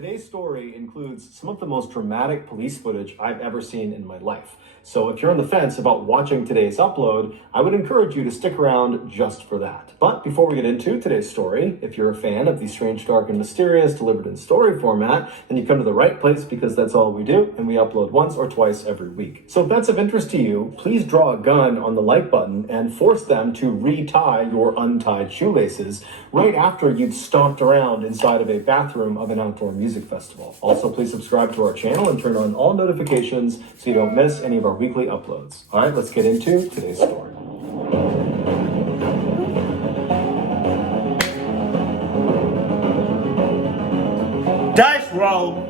Today's story includes some of the most dramatic police footage I've ever seen in my life. So if you're on the fence about watching today's upload, I would encourage you to stick around just for that. But before we get into today's story, if you're a fan of the strange, dark, and mysterious delivered in story format, then you come to the right place because that's all we do, and we upload once or twice every week. So if that's of interest to you, please draw a gun on the like button and force them to retie your untied shoelaces right after you've stomped around inside of a bathroom of an outdoor music festival. Also, please subscribe to our channel and turn on all notifications so you don't miss any of our weekly uploads. All right, let's get into today's story. Dice roll.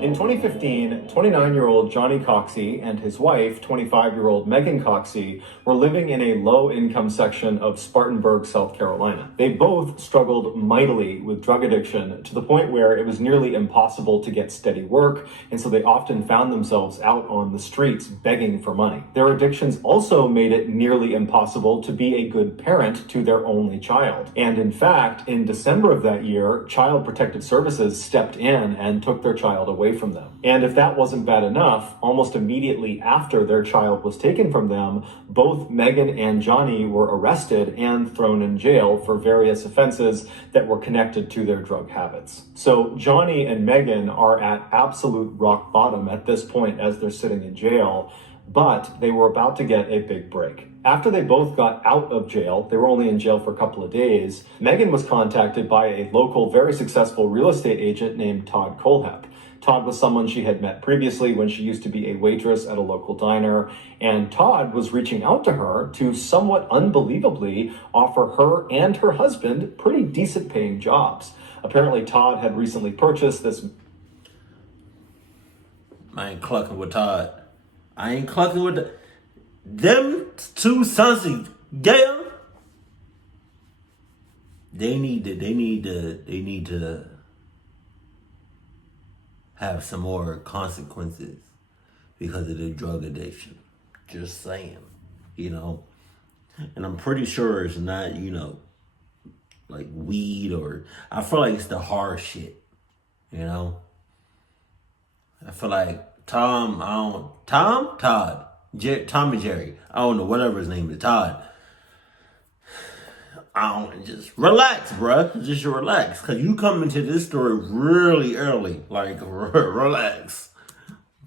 In 2015, 29-year-old Johnny Coxey and his wife, 25-year-old Megan Coxey, were living in a low-income section of Spartanburg, South Carolina. They both struggled mightily with drug addiction to the point where it was nearly impossible to get steady work, and so they often found themselves out on the streets begging for money. Their addictions also made it nearly impossible to be a good parent to their only child. And in fact, in December of that year, Child Protective Services stepped in and took their child away from them. And if that wasn't bad enough, almost immediately after their child was taken from them, both Megan and Johnny were arrested and thrown in jail for various offenses that were connected to their drug habits. So Johnny and Megan are at absolute rock bottom at this point as they're sitting in jail, but they were about to get a big break. After they both got out of jail, they were only in jail for a couple of days, Megan was contacted by a local, very successful real estate agent named Todd Kohlhepp. Todd was someone she had met previously when she used to be a waitress at a local diner, and Todd was reaching out to her to somewhat unbelievably offer her and her husband pretty decent paying jobs. Apparently, Todd had recently purchased this... I ain't clucking with Todd. I ain't clucking with them two sons of Gail. They need to have some more consequences because of their drug addiction. Just saying, And I'm pretty sure it's not, like weed or, I feel like it's the hard shit, I feel like Tom and Jerry, I don't know, whatever his name is, Todd. Just relax, bruh. Just relax. Because you come into this story really early. Like, relax.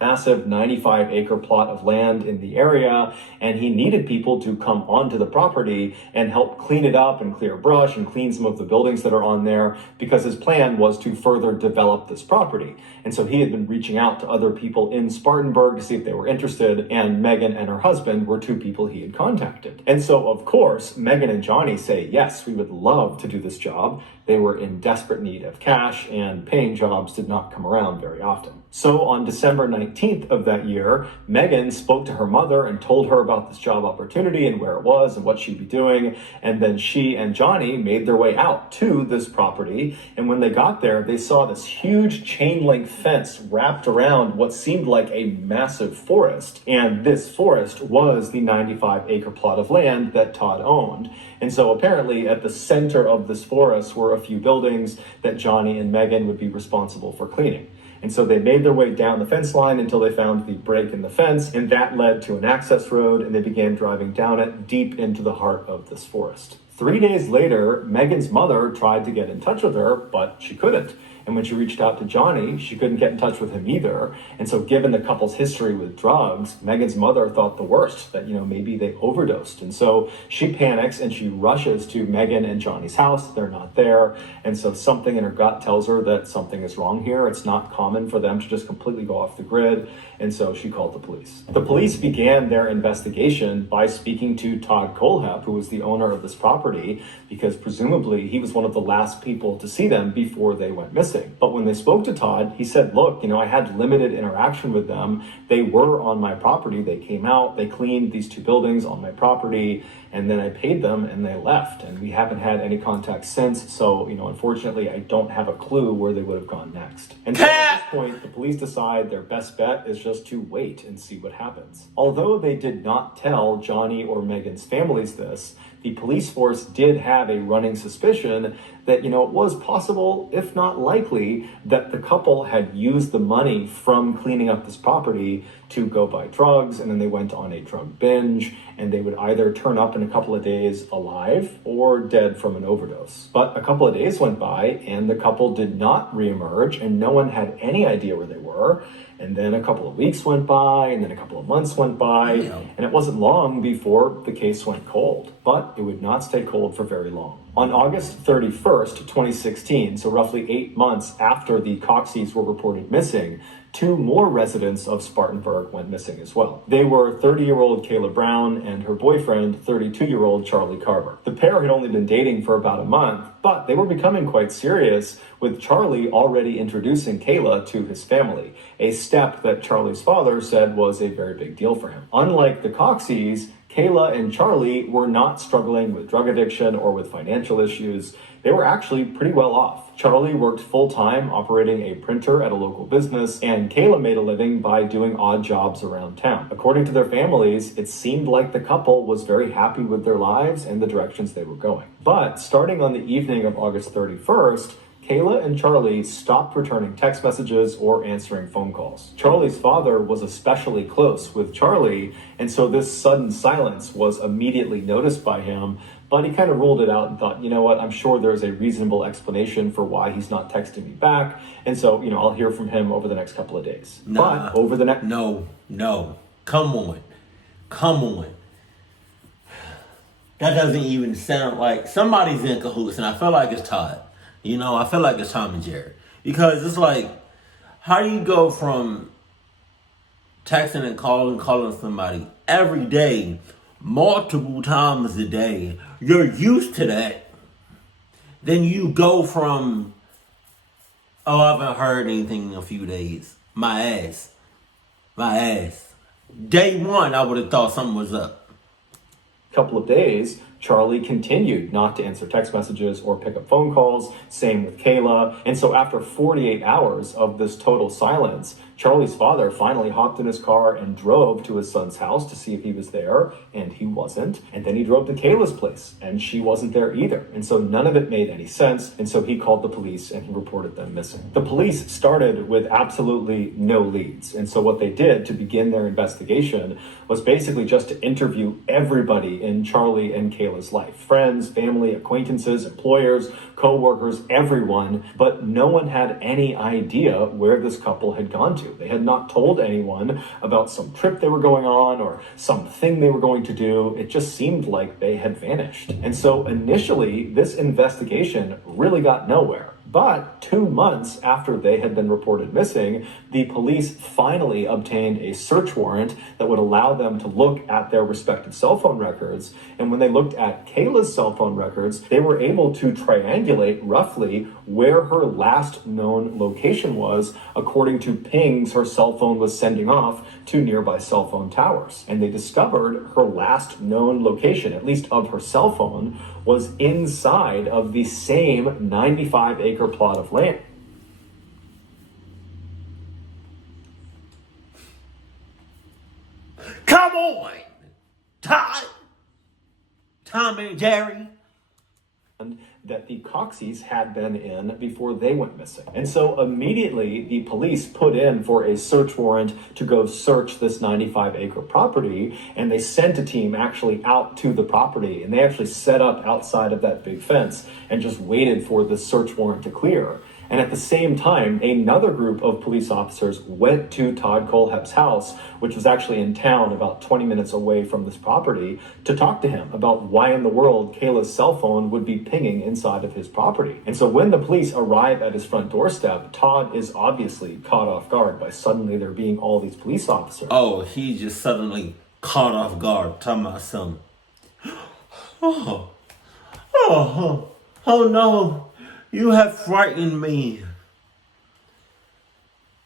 Massive 95-acre plot of land in the area, and he needed people to come onto the property and help clean it up and clear brush and clean some of the buildings that are on there, because his plan was to further develop this property. And so he had been reaching out to other people in Spartanburg to see if they were interested, and Megan and her husband were two people he had contacted. And so, of course, Megan and Johnny say, yes, we would love to do this job. They were in desperate need of cash, and paying jobs did not come around very often. So on December 19th of that year, Megan spoke to her mother and told her about this job opportunity and where it was and what she'd be doing. And then she and Johnny made their way out to this property. And when they got there, they saw this huge chain link fence wrapped around what seemed like a massive forest. And this forest was the 95-acre plot of land that Todd owned. And so apparently at the center of this forest were a few buildings that Johnny and Megan would be responsible for cleaning. And so they made their way down the fence line until they found the break in the fence, and that led to an access road, and they began driving down it deep into the heart of this forest. 3 days later, Megan's mother tried to get in touch with her, but she couldn't. And when she reached out to Johnny, she couldn't get in touch with him either. And so given the couple's history with drugs, Megan's mother thought the worst, that, maybe they overdosed. And so she panics and she rushes to Megan and Johnny's house. They're not there. And so something in her gut tells her that something is wrong here. It's not common for them to just completely go off the grid. And so she called the police. The police began their investigation by speaking to Todd Kohlhepp, who was the owner of this property, because presumably he was one of the last people to see them before they went missing. But when they spoke to Todd, he said, look, I had limited interaction with them. They were on my property. They came out, they cleaned these two buildings on my property. and then I paid them and they left. And we haven't had any contact since. So, unfortunately, I don't have a clue where they would have gone next. And so at this point, the police decide their best bet is just to wait and see what happens. Although they did not tell Johnny or Megan's families this, the police force did have a running suspicion that, it was possible, if not likely, that the couple had used the money from cleaning up this property to go buy drugs, and then they went on a drug binge, and they would either turn up in a couple of days alive or dead from an overdose. But a couple of days went by, and the couple did not reemerge, and no one had any idea where they were. And then a couple of weeks went by, and then a couple of months went by, and it wasn't long before the case went cold. But it would not stay cold for very long. On August 31st, 2016, so roughly 8 months after the Coxies were reported missing, 2 more residents of Spartanburg went missing as well. They were 30-year-old Kayla Brown and her boyfriend, 32-year-old Charlie Carver. The pair had only been dating for about a month, but they were becoming quite serious, with Charlie already introducing Kayla to his family, a step that Charlie's father said was a very big deal for him. Unlike the Coxies, Kayla and Charlie were not struggling with drug addiction or with financial issues. They were actually pretty well off. Charlie worked full-time operating a printer at a local business, and Kayla made a living by doing odd jobs around town. According to their families, it seemed like the couple was very happy with their lives and the directions they were going. But starting on the evening of August 31st, Kayla and Charlie stopped returning text messages or answering phone calls. Charlie's father was especially close with Charlie, and so this sudden silence was immediately noticed by him, but he kind of ruled it out and thought, you know what, I'm sure there's a reasonable explanation for why he's not texting me back, and so, I'll hear from him over the next couple of days. Nah, but over the next... No, come on. That doesn't even sound like somebody's in cahoots, and I feel like it's Todd. I feel like it's Tom and Jerry. Because it's like, how do you go from texting and calling somebody every day, multiple times a day? You're used to that. Then you go from, I haven't heard anything in a few days. My ass. Day one, I would have thought something was up. Couple of days, Charlie continued not to answer text messages or pick up phone calls, same with Kayla. And so after 48 hours of this total silence, Charlie's father finally hopped in his car and drove to his son's house to see if he was there, and he wasn't. And then he drove to Kayla's place, and she wasn't there either. And so none of it made any sense, and so he called the police and he reported them missing. The police started with absolutely no leads, and so what they did to begin their investigation was basically just to interview everybody in Charlie and Kayla's life. Friends, family, acquaintances, employers, co-workers, everyone, but no one had any idea where this couple had gone to. They had not told anyone about some trip they were going on or something they were going to do. It just seemed like they had vanished. And so initially, this investigation really got nowhere. But 2 months after they had been reported missing, the police finally obtained a search warrant that would allow them to look at their respective cell phone records. And when they looked at Kayla's cell phone records, they were able to triangulate roughly where her last known location was, according to pings her cell phone was sending off to nearby cell phone towers. And they discovered her last known location, at least of her cell phone, was inside of the same 95-acre plot of land. Come on! Todd! Tom and Jerry? That the Coxies had been in before they went missing. And so immediately the police put in for a search warrant to go search this 95-acre property, and they sent a team actually out to the property, and they actually set up outside of that big fence and just waited for the search warrant to clear. And at the same time, another group of police officers went to Todd Colehep's house, which was actually in town about 20 minutes away from this property, to talk to him about why in the world Kayla's cell phone would be pinging inside of his property. And so when the police arrive at his front doorstep, Todd is obviously caught off guard by suddenly there being all these police officers. Oh, he just suddenly caught off guard, talking about something. Oh no. You have frightened me.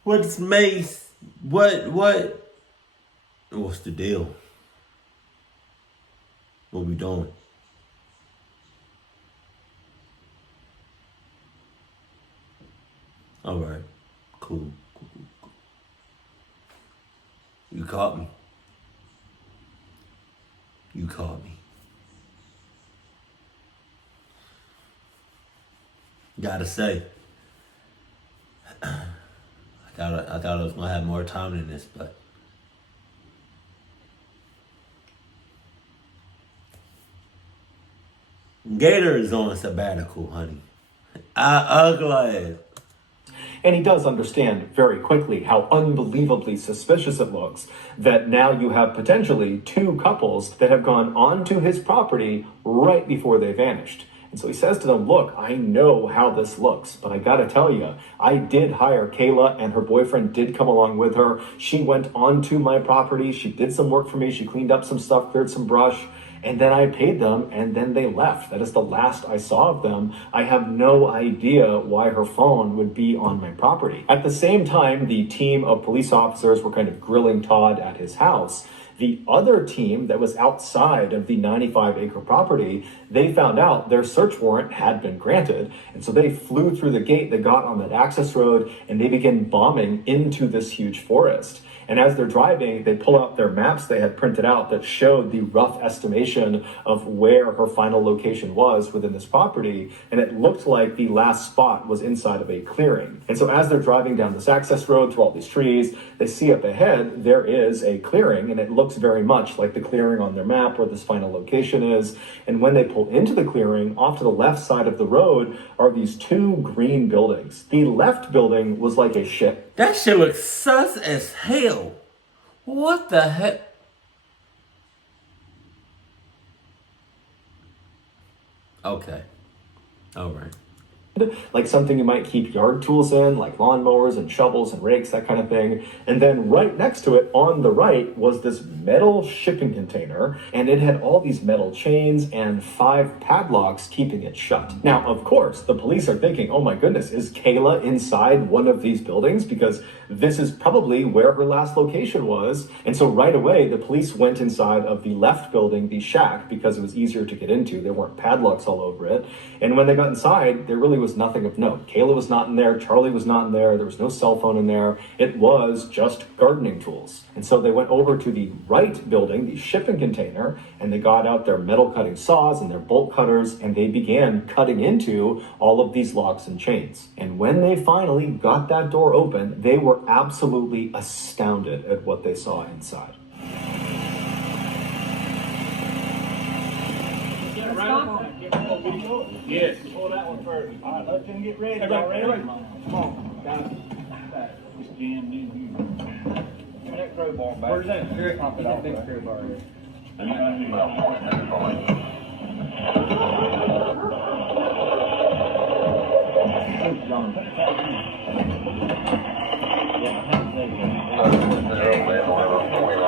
What's Mace? What's the deal? What we doing? All right. Cool. You caught me. You caught me. Gotta say, I thought I was gonna have more time than this, but Gator is on sabbatical, honey. Ugly. And he does understand very quickly how unbelievably suspicious it looks that now you have potentially two couples that have gone onto his property right before they vanished. And so he says to them, look, I know how this looks, but I gotta tell you, I did hire Kayla and her boyfriend did come along with her. She went onto my property. She did some work for me. She cleaned up some stuff, cleared some brush. And then I paid them, and then they left. That is the last I saw of them. I have no idea why her phone would be on my property. At the same time, the team of police officers were kind of grilling Todd at his house. The other team that was outside of the 95-acre property, they found out their search warrant had been granted. And so they flew through the gate, they got on that access road, and they began bombing into this huge forest. And as they're driving, they pull out their maps they had printed out that showed the rough estimation of where her final location was within this property. And it looked like the last spot was inside of a clearing. And so as they're driving down this access road through all these trees, they see up ahead, there is a clearing, and it looks very much like the clearing on their map where this final location is. And when they pull into the clearing, off to the left side of the road are these two green buildings. The left building was like a ship. That shit looks sus as hell. What the heck? Okay. All right. Like something you might keep yard tools in, like lawnmowers and shovels and rakes, that kind of thing. And then right next to it on the right was this metal shipping container, and it had all these metal chains and 5 padlocks keeping it shut. Now, of course, the police are thinking, oh my goodness, is Kayla inside one of these buildings? Because this is probably where her last location was. And so right away, the police went inside of the left building, the shack, because it was easier to get into. There weren't padlocks all over it. And when they got inside, there really was nothing of note. Kayla was not in there. Charlie was not in there. There was no cell phone in there. It was just gardening tools. And so they went over to the right building, the shipping container, and they got out their metal cutting saws and their bolt cutters, and they began cutting into all of these locks and chains. And when they finally got that door open, they were absolutely astounded at what they saw inside. Yes. Pull that one first. All right, let them get ready. Y'all ready? Come on. Guys, just jammed in here. Give me that crowbar back. Where's that? Here, pop it off. Big crowbar here.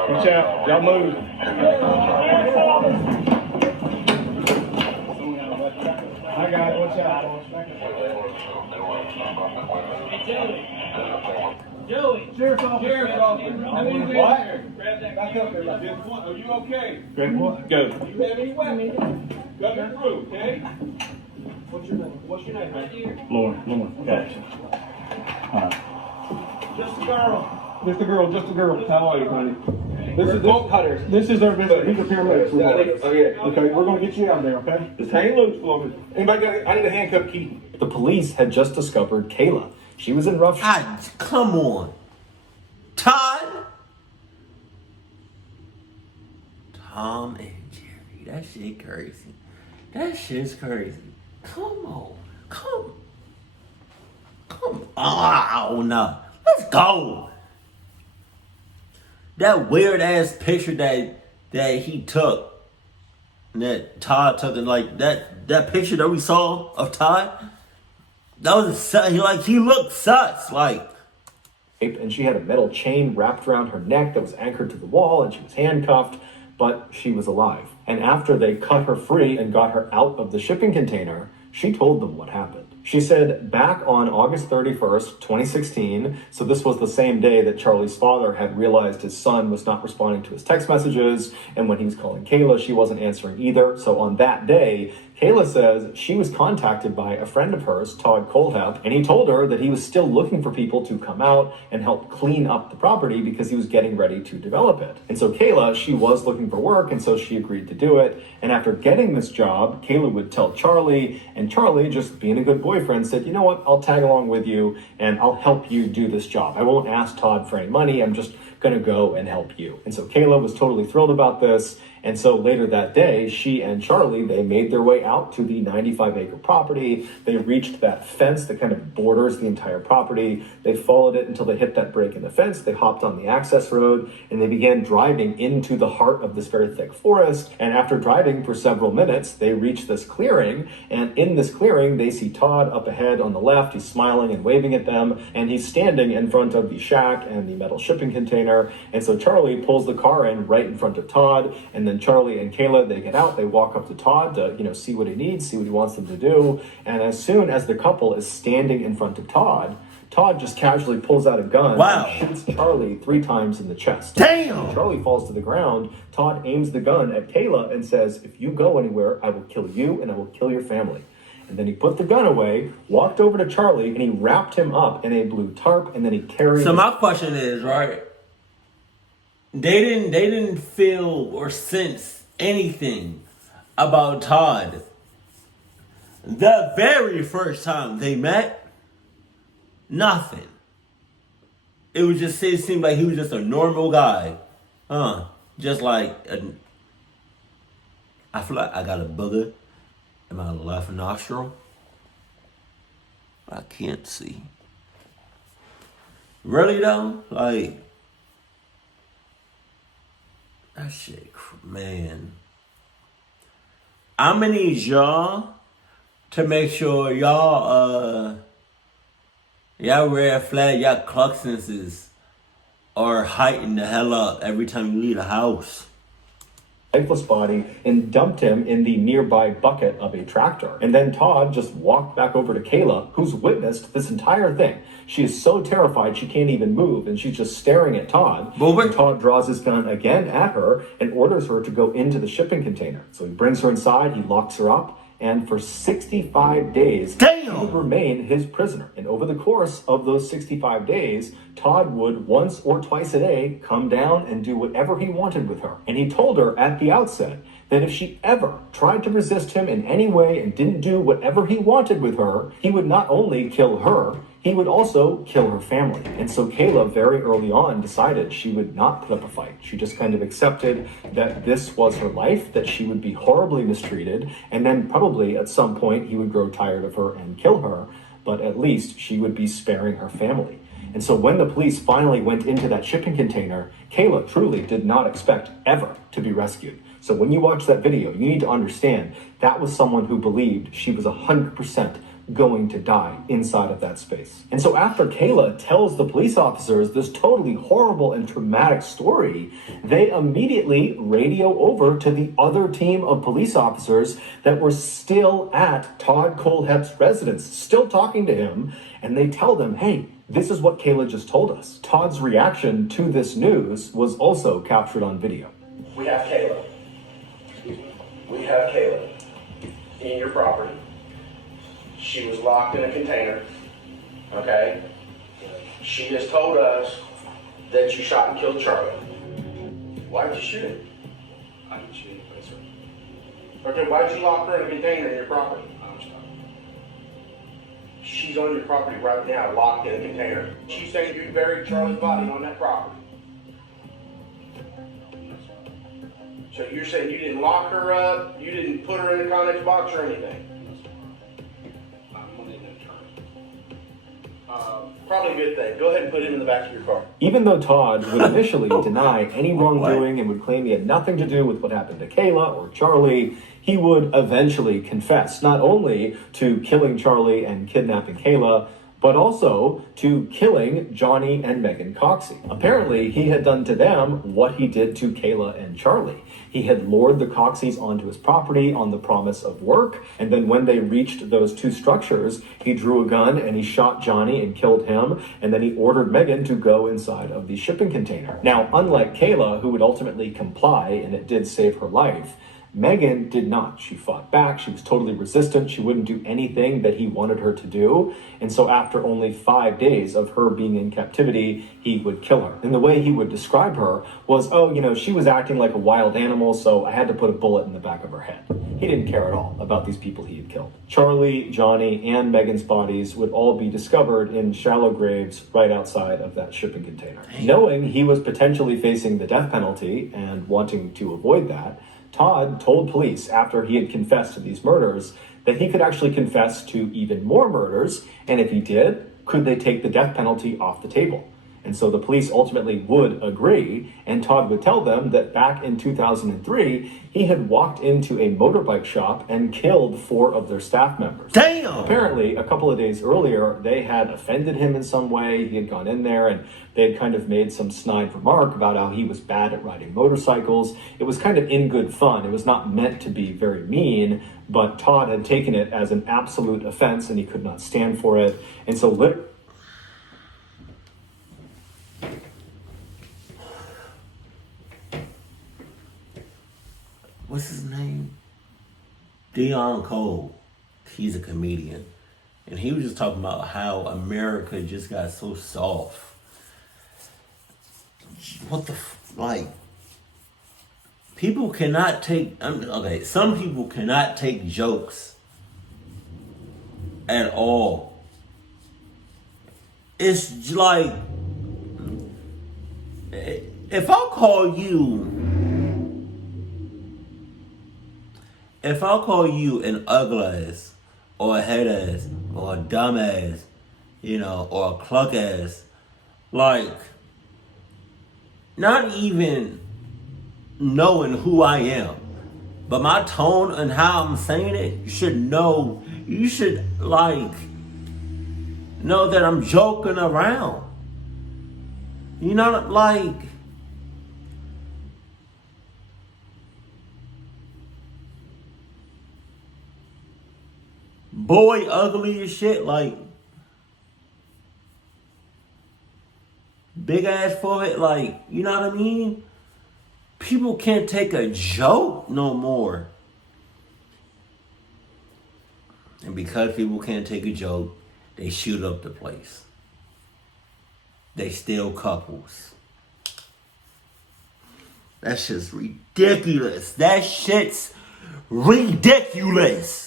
Watch out. Y'all move. I got it. Watch out. Joey. Sheriff's officer. What? Grab that. Back up there. Are you okay? Grab what? Go. Do you have any weapons? Go through, okay? What's your name? What's your name? Right here. Lauren. Gotcha. All right. Just a girl. Just a girl. How are you, honey? This is bolt cutters. This is our visitor. He's a paramedic. Oh, yeah. Okay, we're going to get you out of there, okay? Just hang loose for me. Anybody got I need a handcuff key. The police had just discovered Kayla. She was in rough shape. Come on. Todd? Tom and Jerry. That shit crazy. That shit's crazy. Come on. Come on. No. Let's go. That weird ass picture that he took, that Todd took, and like that picture that we saw of Todd, that was he looked sus, like. And she had a metal chain wrapped around her neck that was anchored to the wall, and she was handcuffed, but she was alive. And after they cut her free and got her out of the shipping container, she told them what happened. She said back on August 31st, 2016, so this was the same day that Charlie's father had realized his son was not responding to his text messages, and when he was calling Kayla, she wasn't answering either. So on that day, Kayla says she was contacted by a friend of hers, Todd Colehep, and he told her that he was still looking for people to come out and help clean up the property because he was getting ready to develop it. And so Kayla, she was looking for work, and so she agreed to do it. And after getting this job, Kayla would tell Charlie, and Charlie, just being a good boyfriend, said, you know what, I'll tag along with you and I'll help you do this job. I won't ask Todd for any money. I'm just going to go and help you. And so Kayla was totally thrilled about this. And so later that day, she and Charlie, they made their way out to the 95-acre property. They reached that fence that kind of borders the entire property. They followed it until they hit that break in the fence. They hopped on the access road and they began driving into the heart of this very thick forest. And after driving for several minutes, they reached this clearing. And in this clearing, they see Todd up ahead on the left. He's smiling and waving at them. And he's standing in front of the shack and the metal shipping container. And so Charlie pulls the car in right in front of Todd. And then Charlie and Kayla, they get out, they walk up to Todd to, see what he needs, see what he wants them to do. And as soon as the couple is standing in front of Todd, Todd just casually pulls out a gun and shoots Charlie 3 times in the chest. Damn! When Charlie falls to the ground. Todd aims the gun at Kayla and says, if you go anywhere, I will kill you and I will kill your family. And then he put the gun away, walked over to Charlie, and he wrapped him up in a blue tarp, and then he carried... So my question is, right, they didn't feel or sense anything about Todd the very first time they met. Nothing. It seemed like he was just a normal guy. Just like I feel like I got a booger in my left nostril. I can't see. Really though? Like, that shit, man. I'm gonna need y'all to make sure y'all red flag, y'all clock senses are heightened the hell up every time you leave the house. Lifeless body and dumped him in the nearby bucket of a tractor. And then Todd just walked back over to Kayla, who's witnessed this entire thing. She is so terrified she can't even move, and she's just staring at Todd. And Todd draws his gun again at her and orders her to go into the shipping container. So he brings her inside, he locks her up, and for 65 days, he would remain his prisoner. And over the course of those 65 days, Todd would once or twice a day come down and do whatever he wanted with her. And he told her at the outset that if she ever tried to resist him in any way and didn't do whatever he wanted with her, he would not only kill her, he would also kill her family. And so Kayla very early on decided she would not put up a fight. She just kind of accepted that this was her life, that she would be horribly mistreated, and then probably at some point he would grow tired of her and kill her, but at least she would be sparing her family. And so when the police finally went into that shipping container, Kayla truly did not expect ever to be rescued. So when you watch that video, you need to understand that was someone who believed she was 100% going to die inside of that space. And so after Kayla tells the police officers this totally horrible and traumatic story, they immediately radio over to the other team of police officers that were still at Todd Colehep's residence, still talking to him, and they tell them, hey, this is what Kayla just told us. Todd's reaction to this news was also captured on video. We have Kayla. We have Kayla in your property. She was locked in a container, okay? She has told us that you shot and killed Charlie. Why did you shoot him? I didn't shoot anybody, sir. Okay, why did you lock her in a container in your property? I understand. She's on your property right now, locked in a container. She's saying you buried Charlie's body on that property. So you're saying you didn't lock her up, you didn't put her in a Connex box or anything? Probably a good thing. Go ahead and put it in the back of your car. Even though Todd would initially deny any wrongdoing and would claim he had nothing to do with what happened to Kayla or Charlie, he would eventually confess not only to killing Charlie and kidnapping Kayla, but also to killing Johnny and Megan Coxey. Apparently, he had done to them what he did to Kayla and Charlie. He had lured the Coxies onto his property on the promise of work, and then when they reached those two structures, he drew a gun and he shot Johnny and killed him, and then he ordered Megan to go inside of the shipping container. Now, unlike Kayla, who would ultimately comply, and it did save her life, Megan did not. She fought back. She was totally resistant. She wouldn't do anything that he wanted her to do. And so after only 5 days of her being in captivity, he would kill her. And the way he would describe her was, oh, she was acting like a wild animal, so I had to put a bullet in the back of her head. He didn't care at all about these people he had killed. Charlie, Johnny, and Megan's bodies would all be discovered in shallow graves right outside of that shipping container. Knowing he was potentially facing the death penalty and wanting to avoid that, Todd told police after he had confessed to these murders that he could actually confess to even more murders, and if he did, could they take the death penalty off the table? And so the police ultimately would agree, and Todd would tell them that back in 2003, he had walked into a motorbike shop and killed 4 of their staff members. Damn! Apparently, a couple of days earlier, they had offended him in some way. He had gone in there and they had kind of made some snide remark about how he was bad at riding motorcycles. It was kind of in good fun. It was not meant to be very mean, but Todd had taken it as an absolute offense and he could not stand for it. And so what's his name? Dion Cole. He's a comedian. And he was just talking about how America just got so soft. People cannot take, some people cannot take jokes at all. It's like, if I call you an ugly ass, or a head ass, or a dumb ass, or a cluck ass, not even knowing who I am, but my tone and how I'm saying it, you should know that I'm joking around. Boy ugly as shit, big ass forehead, you know what I mean? People can't take a joke no more. And because people can't take a joke, they shoot up the place. They steal couples. That's just ridiculous. That shit's ridiculous.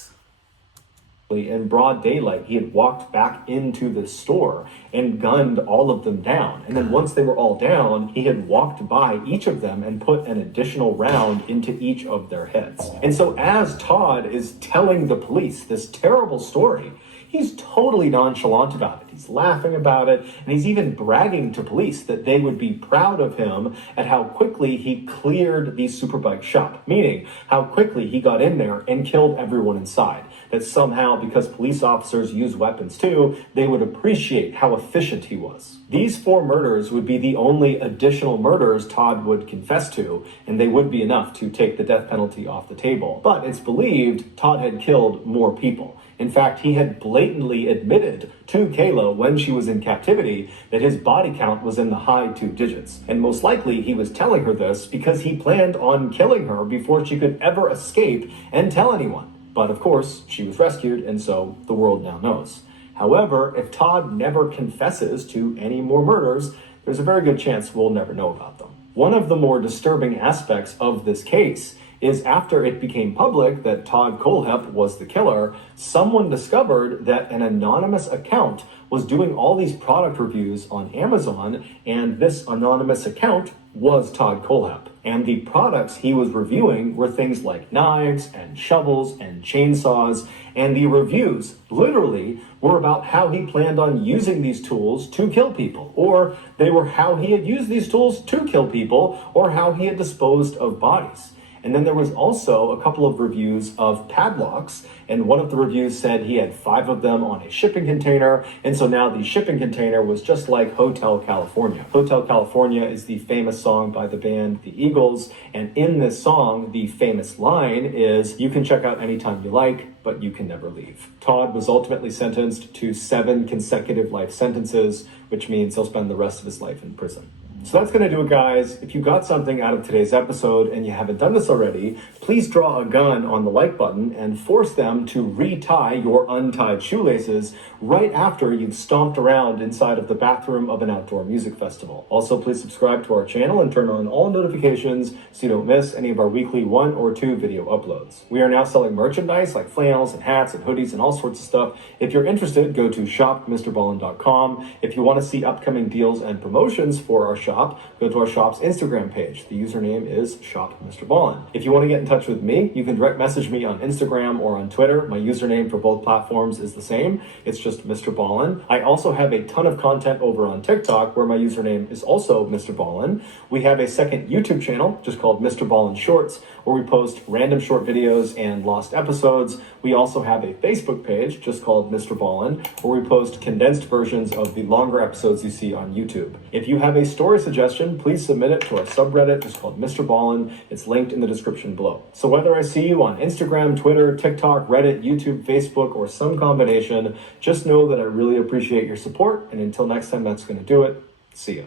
In broad daylight, he had walked back into the store and gunned all of them down. And then once they were all down, he had walked by each of them and put an additional round into each of their heads. And so as Todd is telling the police this terrible story, he's totally nonchalant about it. He's laughing about it, and he's even bragging to police that they would be proud of him at how quickly he cleared the superbike shop, meaning how quickly he got in there and killed everyone inside. That somehow, because police officers use weapons too, they would appreciate how efficient he was. These 4 murders would be the only additional murders Todd would confess to, and they would be enough to take the death penalty off the table. But it's believed Todd had killed more people. In fact, he had blatantly admitted to Kayla when she was in captivity that his body count was in the high 2 digits. And most likely he was telling her this because he planned on killing her before she could ever escape and tell anyone. But of course, she was rescued, and so the world now knows. However, if Todd never confesses to any more murders, there's a very good chance we'll never know about them. One of the more disturbing aspects of this case is after it became public that Todd Kohlhepp was the killer, someone discovered that an anonymous account was doing all these product reviews on Amazon, and this anonymous account was Todd Kohlhepp. And the products he was reviewing were things like knives and shovels and chainsaws, and the reviews literally were about how he planned on using these tools to kill people, or they were how he had used these tools to kill people, or how he had disposed of bodies. And then there was also a couple of reviews of padlocks, and one of the reviews said he had 5 of them on a shipping container, and so now the shipping container was just like Hotel California. Hotel California is the famous song by the band The Eagles, and in this song, the famous line is, "You can check out anytime you like, but you can never leave." Todd was ultimately sentenced to 7 consecutive life sentences, which means he'll spend the rest of his life in prison. So that's going to do it, guys. If you got something out of today's episode and you haven't done this already, please draw a gun on the like button and force them to retie your untied shoelaces right after you've stomped around inside of the bathroom of an outdoor music festival. Also, please subscribe to our channel and turn on all notifications so you don't miss any of our weekly 1 or 2 video uploads. We are now selling merchandise like flannels and hats and hoodies and all sorts of stuff. If you're interested, go to shop.mrballen.com. If you want to see upcoming deals and promotions for our shop, go to our shop's Instagram page. The username is shopmrballen. If you want to get in touch with me, you can direct message me on Instagram or on Twitter. My username for both platforms is the same. It's just MrBallen. I also have a ton of content over on TikTok where my username is also MrBallen. We have a second YouTube channel just called MrBallen Shorts where we post random short videos and lost episodes. We also have a Facebook page just called MrBallen where we post condensed versions of the longer episodes you see on YouTube. If you have a story suggestion, please submit it to our subreddit. It's called MrBallen. It's linked in the description below. So whether I see you on Instagram, Twitter, TikTok, Reddit, YouTube, Facebook, or some combination, just know that I really appreciate your support. And until next time, that's going to do it. See ya.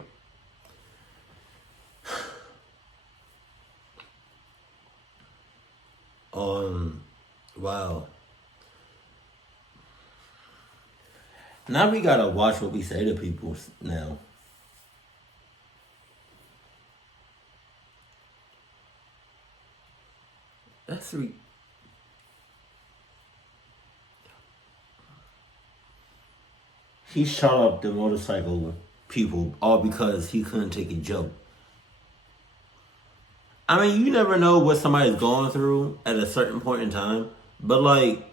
Wow. Now we gotta watch what we say to people now. That's he shot up the motorcycle people all because he couldn't take a joke. I mean, you never know what somebody's going through at a certain point in time, but like,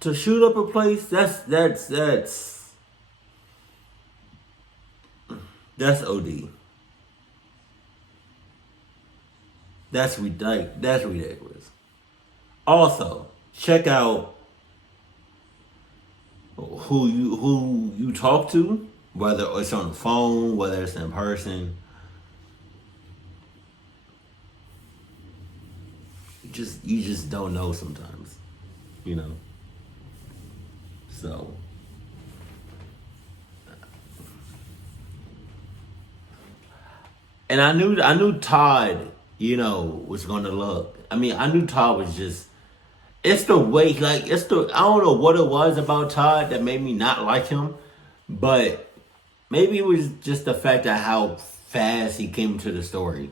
to shoot up a place, that's OD. That's ridiculous. Also, check out who you talk to, whether it's on the phone, whether it's in person. You just don't know sometimes, you know. So and I knew Todd, you know, was gonna look. I mean, I knew Todd was just, it's the way, like, I don't know what it was about Todd that made me not like him, but maybe it was just the fact of how fast he came to the story.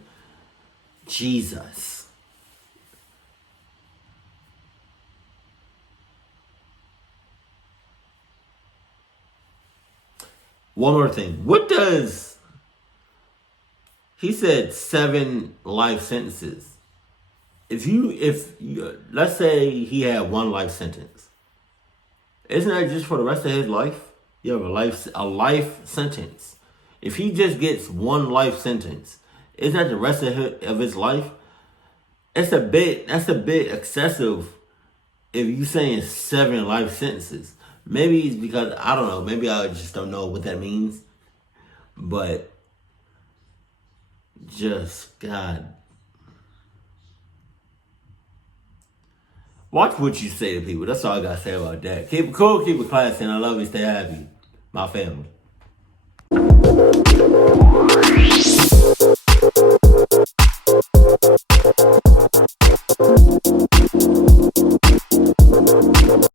Jesus. One more thing. He said 7 life sentences. If let's say he had 1 life sentence, isn't that just for the rest of his life? You have a life sentence. If he just gets 1 life sentence, isn't that the rest of his life? That's a bit excessive if you saying 7 life sentences. Maybe it's because, I don't know, maybe I just don't know what that means. But just, God. Watch what you say to people. That's all I got to say about that. Keep it cool, keep it classy, and I love you. Stay happy. My family.